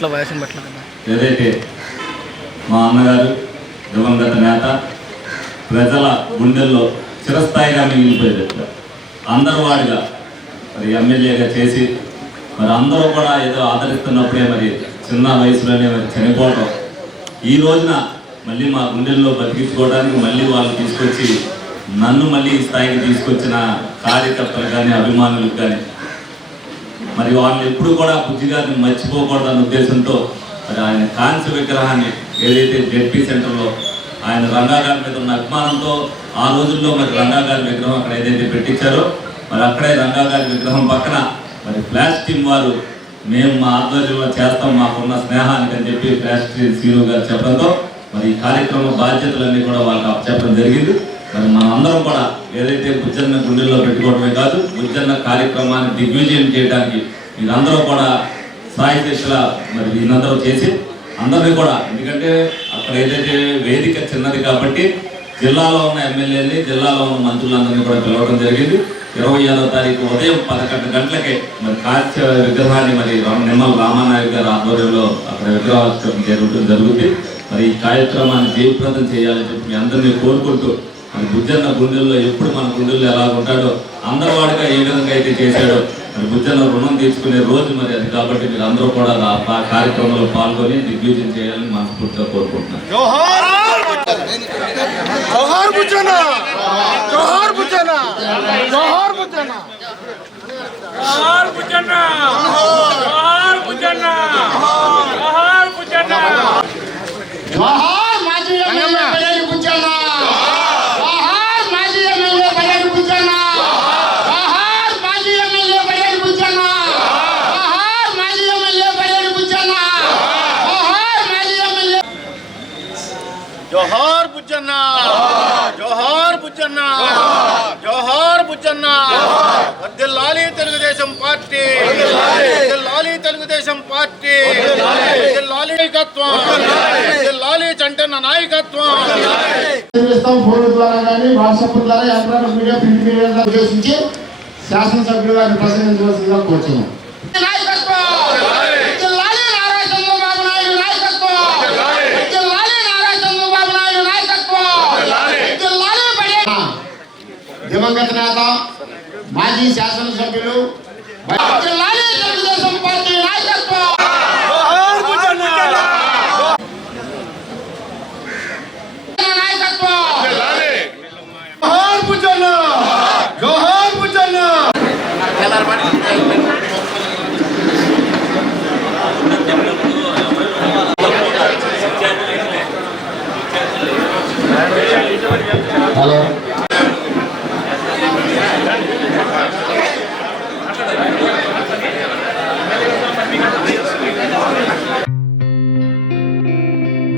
ఇట్లా వయసుని కదా. ఏదైతే మా అన్నగారు దివంగత నేత ప్రజల గుండెల్లో చిరస్థాయిగా మిగిలిపోయేది అందరు వాడిగా మరి ఎమ్మెల్యేగా చేసి మరి అందరూ కూడా ఏదో ఆదరిస్తున్నప్పుడే మరి చిన్న వయసులోనే మరి చనిపోవటం. ఈ రోజున మళ్ళీ మా గుండెల్లో బతికించుకోవడానికి మళ్ళీ వాళ్ళు తీసుకొచ్చి నన్ను మళ్ళీ ఈ స్థాయికి తీసుకొచ్చిన కార్యకర్తలు కానీ అభిమానులకు కానీ మరి వాళ్ళు ఎప్పుడు కూడా బుద్ధి గారిని మర్చిపోకూడదన్న ఉద్దేశంతో మరి ఆయన కాంస్య విగ్రహాన్ని ఏదైతే జెడ్పీ సెంటర్లో ఆయన రంగా గారి మీద ఉన్న అభిమానంతో ఆ రోజుల్లో మరి రంగా గారి విగ్రహం అక్కడ ఏదైతే పెట్టించారో మరి అక్కడే రంగా గారి విగ్రహం పక్కన మరి ఫ్లాష్ టీమ్ వారు మేము మా ఆధ్వర్యంలో చేస్తాం మాకున్న స్నేహానికి అని చెప్పి ఫ్లాష్ టీమ్ సీను గారు చెప్పడంతో మరి ఈ కార్యక్రమ బాధ్యతలన్నీ కూడా వాళ్ళకి అప్పచెప్పడం జరిగింది. మరి మనందరం కూడా ఏదైతే బుజ్జన్న గుండెల్లో పెట్టుకోవడమే కాదు బుజ్జన్న కార్యక్రమాన్ని దిగ్విజయం చేయడానికి మీరందరూ కూడా సాయి దిశల మరి వీళ్ళందరూ చేసి అందరినీ కూడా ఎందుకంటే అక్కడ ఏదైతే వేదిక చిన్నది కాబట్టి జిల్లాలో ఉన్న ఎమ్మెల్యేని జిల్లాలో ఉన్న మంత్రులందరినీ కూడా పిలవడం జరిగింది. ఇరవై ఆరో తారీఖు ఉదయం పదకొండు గంటలకే మరి కాల్య విగ్రహాన్ని మరి రామ- నిమ్మల రామానాయుడు గారి ఆధ్వర్యంలో అక్కడ విగ్రహావిష్కరణ జరుగుతుంది. జరుగుతుంది. మరి ఈ కార్యక్రమాన్ని జయప్రదం చేయాలని చెప్పి మీ అందరినీ కోరుకుంటూ మరి బుజ్జన్న గుండెల్లో ఎప్పుడు మన గుండెల్లో ఎలా ఉంటాడో అందరి వాడిగా ఏ విధంగా అయితే చేశాడో మరి బుజ్జన్న రుణం తీసుకునే రోజు మరి అది కాబట్టి మీరు అందరూ కూడా ఆ కార్యక్రమంలో పాల్గొని దిగ్విజయం చేయాలని మనస్ఫూర్తిగా కోరుకుంటున్నాను. జోహార్ బుచ్చన జోహార్ బుచ్చన జోహార్ బుచ్చన జోహార్ బుచ్చన్న జోహార్ బుచ్చన్న జోహార్ బుచ్చన్న జోహార్ మాజీ ఎమ్మెల్యే బయలు బుచ్చన్న జోహార్ మాజీ ఎమ్మెల్యే బయలు బుచ్చన్న జోహార్ మాజీ ఎమ్మెల్యే బయలు బుచ్చన్న జోహార్ మాజీ ఎమ్మెల్యే బయలు బుచ్చన్న జోహార్ మాజీ ఎమ్మెల్యే బుజ్జన్న. జోహార్ బుజ్జన్న. జోహార్ బుజ్జన్న. వర్దిల్లాలి తెలుగుదేశం పార్టీ. వర్దిల్లాలి తెలుగుదేశం పార్టీ. వర్దిల్లాలి నాయకత్వం. వర్దిల్లాలి చంటన్న నాయకత్వం. ఫోన్ ద్వారా కానీ వాట్సాప్ ద్వారా ఎలక్ట్రానిక్ మీడియా ప్రింట్ మీడియా ఉద్దేశించి శాసనసభ్యులు గారిని ప్రసంగించవలసిందిగా కోరుతున్నాం నాయకత్వం జిల్లాలి నారా చంద్రబాబు నాయుడు నాయకత్వం జిల్లాలి నారా చంద్రబాబు నాయుడు నాయకత్వం జిల్లాలి బడే దివంగత నేత మాజీ శాసనసభ్యులు జిల్లాలి తెలుగుదేశం పార్టీ నాయకత్వం నాయకత్వం జోహార్ బుచ్చన్న జోహార్ బుచ్చన్న హలో